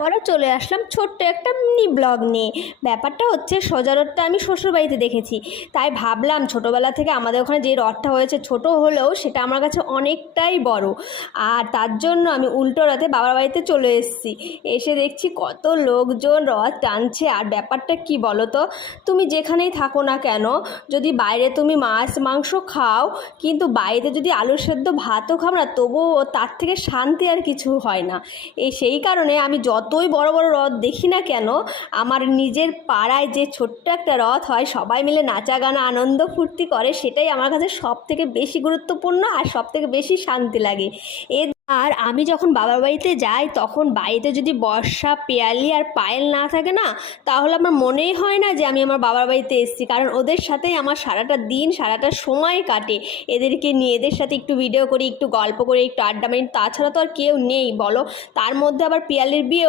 পরে চলে আসলাম ছোট্ট একটা মিনি ব্লগ নিয়ে। ব্যাপারটা হচ্ছে সোজা রথটা আমি শ্বশুরবাড়িতে দেখেছি, তাই ভাবলাম ছোটোবেলা থেকে আমাদের ওখানে যে রথটা হয়েছে ছোট হলেও সেটা আমার কাছে অনেকটাই বড়, আর তার জন্য আমি উল্টো রথে বাবার বাড়িতে চলে এসেছি। এসে দেখছি কত লোকজন রথ টানছে। আর ব্যাপারটা কি বলো তো, তুমি যেখানেই থাকো না কেন, যদি বাইরে তুমি মাছ মাংস খাও, কিন্তু বাড়িতে যদি আলু সেদ্ধ ভাতও খাও না, তবুও তার থেকে শান্তি আর কিছু হয় না। সেই কারণে আমি যতই বড় বড় রথ দেখি না কেন, আমার নিজের পাড়ায় যে ছোট্ট একটা রথ হয়, সবাই মিলে নাচা গানা আনন্দ ফুর্তি করে, সেটাই আমার কাছে সব থেকে বেশি গুরুত্বপূর্ণ আর সব থেকে বেশি শান্তি লাগে। আর আমি যখন বাবার বাড়িতে যাই, তখন বাড়িতে যদি বর্ষা, পিয়ালি আর পায়েল না থাকে না, তাহলে আমার মনেই হয় না যে আমি আমার বাবার বাড়িতে এসেছি। কারণ ওদের সাথেই আমার সারাটা দিন সারাটা সময় কাটে, এদেরকে নিয়ে এদের সাথে একটু ভিডিও করি, একটু গল্প করি, একটু আড্ডা মারি, তাছাড়া তো আর কেউ নেই বলো। তার মধ্যে আবার পিয়ালির বিয়ে